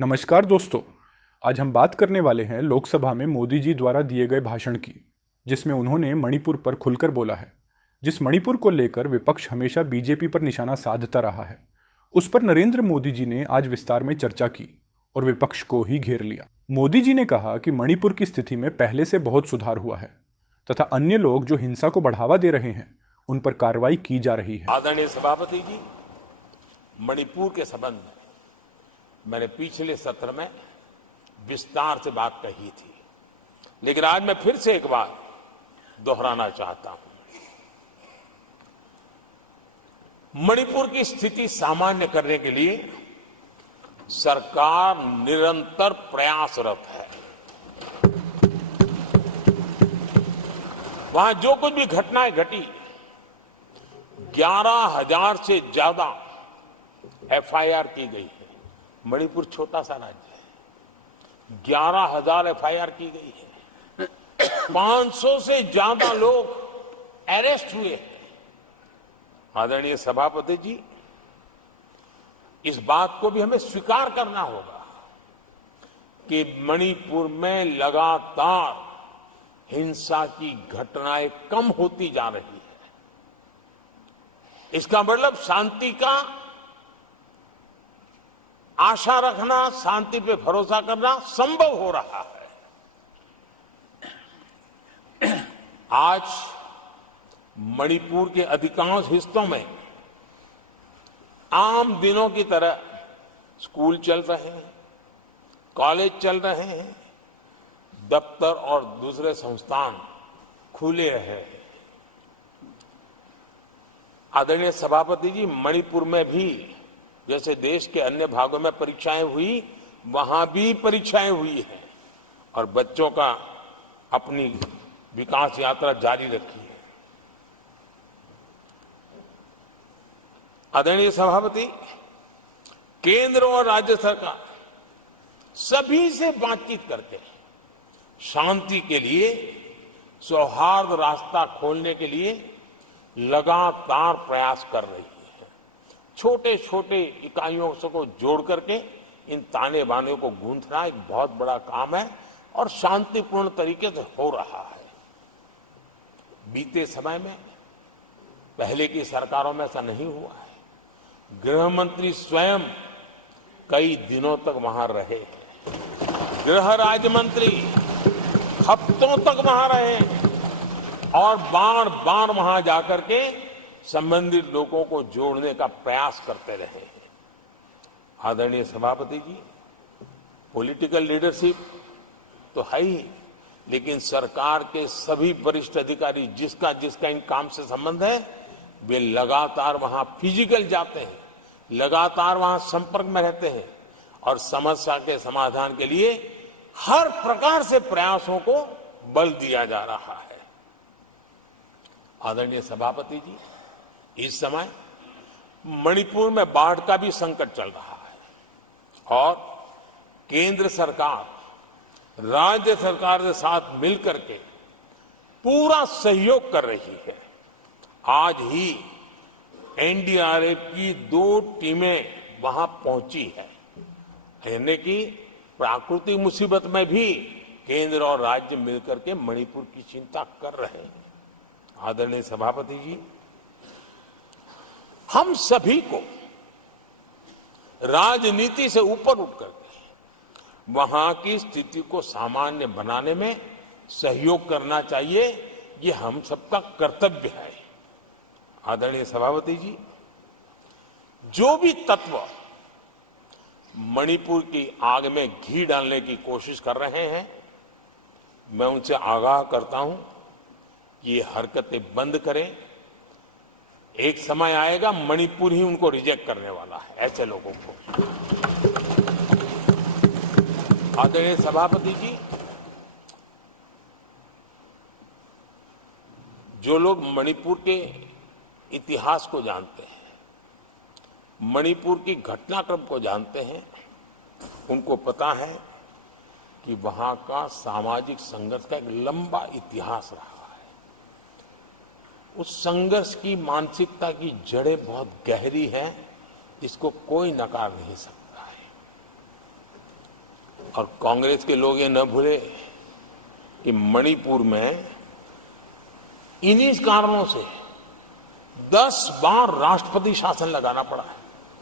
नमस्कार दोस्तों। आज हम बात करने वाले हैं लोकसभा में मोदी जी द्वारा दिए गए भाषण की, जिसमें उन्होंने मणिपुर पर खुलकर बोला है। जिस मणिपुर को लेकर विपक्ष हमेशा बीजेपी पर निशाना साधता रहा है, उस पर नरेंद्र मोदी जी ने आज विस्तार में चर्चा की और विपक्ष को ही घेर लिया। मोदी जी ने कहा कि मणिपुर की स्थिति में पहले से बहुत सुधार हुआ है तथा अन्य लोग जो हिंसा को बढ़ावा दे रहे हैं उन पर कार्रवाई की जा रही है। आदरणीय सभापति जी, मणिपुर के संबंध में मैंने पिछले सत्र में विस्तार से बात कही थी, लेकिन आज मैं फिर से एक बार दोहराना चाहता हूं। मणिपुर की स्थिति सामान्य करने के लिए सरकार निरंतर प्रयासरत है। वहां जो कुछ भी घटनाएं घटी, 11,000 से ज्यादा एफआईआर की गई है। मणिपुर छोटा सा राज्य है, 11,000 एफआईआर की गई है। 500 से ज्यादा लोग अरेस्ट हुए हैं। आदरणीय सभापति जी, इस बात को भी हमें स्वीकार करना होगा कि मणिपुर में लगातार हिंसा की घटनाएं कम होती जा रही है। इसका मतलब शांति का आशा रखना, शांति पे भरोसा करना संभव हो रहा है। आज मणिपुर के अधिकांश हिस्सों में आम दिनों की तरह स्कूल चल रहे हैं, कॉलेज चल रहे हैं, दफ्तर और दूसरे संस्थान खुले हैं। आदरणीय सभापति जी, मणिपुर में भी जैसे देश के अन्य भागों में परीक्षाएं हुई, वहां भी परीक्षाएं हुई हैं और बच्चों का अपनी विकास यात्रा जारी रखी है। आदरणीय सभापति, केंद्र और राज्य सरकार सभी से बातचीत करके शांति के लिए, सौहार्द रास्ता खोलने के लिए लगातार प्रयास कर रही है। छोटे छोटे इकाइयों को जोड़ करके इन ताने बाने को गूंथना एक बहुत बड़ा काम है और शांतिपूर्ण तरीके से हो रहा है। बीते समय में पहले की सरकारों में ऐसा नहीं हुआ है। गृह मंत्री स्वयं कई दिनों तक वहां रहे हैं, गृह राज्य मंत्री हफ्तों तक वहां रहे हैं और बार बार वहां जाकर के संबंधित लोगों को जोड़ने का प्रयास करते रहे हैं। आदरणीय सभापति जी, पॉलिटिकल लीडरशिप तो है ही, लेकिन सरकार के सभी वरिष्ठ अधिकारी जिसका जिसका इन काम से संबंध है, वे लगातार वहां फिजिकल जाते हैं, लगातार वहां संपर्क में रहते हैं और समस्या के समाधान के लिए हर प्रकार से प्रयासों को बल दिया जा रहा है। आदरणीय सभापति जी, इस समय मणिपुर में बाढ़ का भी संकट चल रहा है और केंद्र सरकार राज्य सरकार के साथ मिलकर के पूरा सहयोग कर रही है। आज ही एनडीआरएफ की 2 टीमें वहां पहुंची है, यानी कि प्राकृतिक मुसीबत में भी केंद्र और राज्य मिलकर के मणिपुर की चिंता कर रहे हैं। आदरणीय सभापति जी, हम सभी को राजनीति से ऊपर उठ करके वहां की स्थिति को सामान्य बनाने में सहयोग करना चाहिए। ये हम सबका कर्तव्य है। आदरणीय सभापति जी, जो भी तत्व मणिपुर की आग में घी डालने की कोशिश कर रहे हैं, मैं उनसे आगाह करता हूं कि ये हरकतें बंद करें। एक समय आएगा मणिपुर ही उनको रिजेक्ट करने वाला है, ऐसे लोगों को। आदरणीय सभापति जी, जो लोग मणिपुर के इतिहास को जानते हैं, मणिपुर की घटनाक्रम को जानते हैं, उनको पता है कि वहां का सामाजिक संघर्ष का एक लंबा इतिहास रहा है। उस संघर्ष की मानसिकता की जड़ें बहुत गहरी हैं, इसको कोई नकार नहीं सकता है। और कांग्रेस के लोग ये न भूले कि मणिपुर में इन्हीं कारणों से 10 बार राष्ट्रपति शासन लगाना पड़ा है।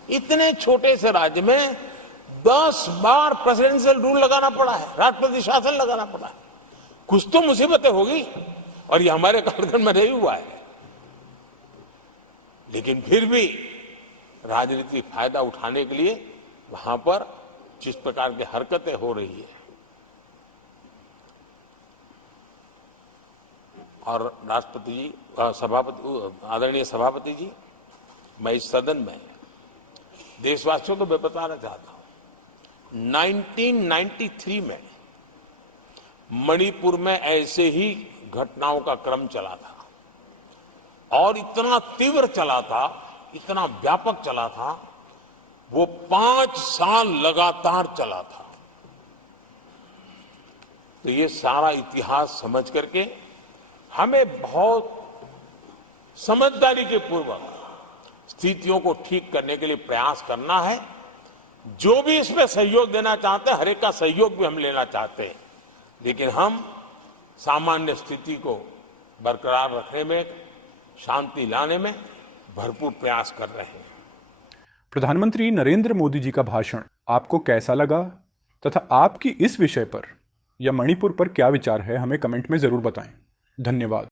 इतने छोटे से राज्य में 10 बार प्रेसिडेंशियल रूल लगाना पड़ा है, राष्ट्रपति शासन लगाना पड़ा है। कुछ तो मुसीबतें होगी और ये हमारे कार्यकाल में नहीं हुआ है, लेकिन फिर भी राजनीतिक फायदा उठाने के लिए वहां पर जिस प्रकार की हरकतें हो रही है और राष्ट्रपति जी, आदरणीय सभापति जी, मैं इस सदन में देशवासियों को मैं बताना चाहता हूं, 1993 में मणिपुर में ऐसे ही घटनाओं का क्रम चला था और इतना तीव्र चला था, इतना व्यापक चला था, वो 5 साल लगातार चला था। तो ये सारा इतिहास समझ करके हमें बहुत समझदारी के पूर्वक स्थितियों को ठीक करने के लिए प्रयास करना है। जो भी इसमें सहयोग देना चाहते हैं, हर एक का सहयोग भी हम लेना चाहते हैं, लेकिन हम सामान्य स्थिति को बरकरार रखने में, शांति लाने में भरपूर प्रयास कर रहे हैं। प्रधानमंत्री नरेंद्र मोदी जी का भाषण आपको कैसा लगा तथा आपकी इस विषय पर या मणिपुर पर क्या विचार है, हमें कमेंट में जरूर बताएं। धन्यवाद।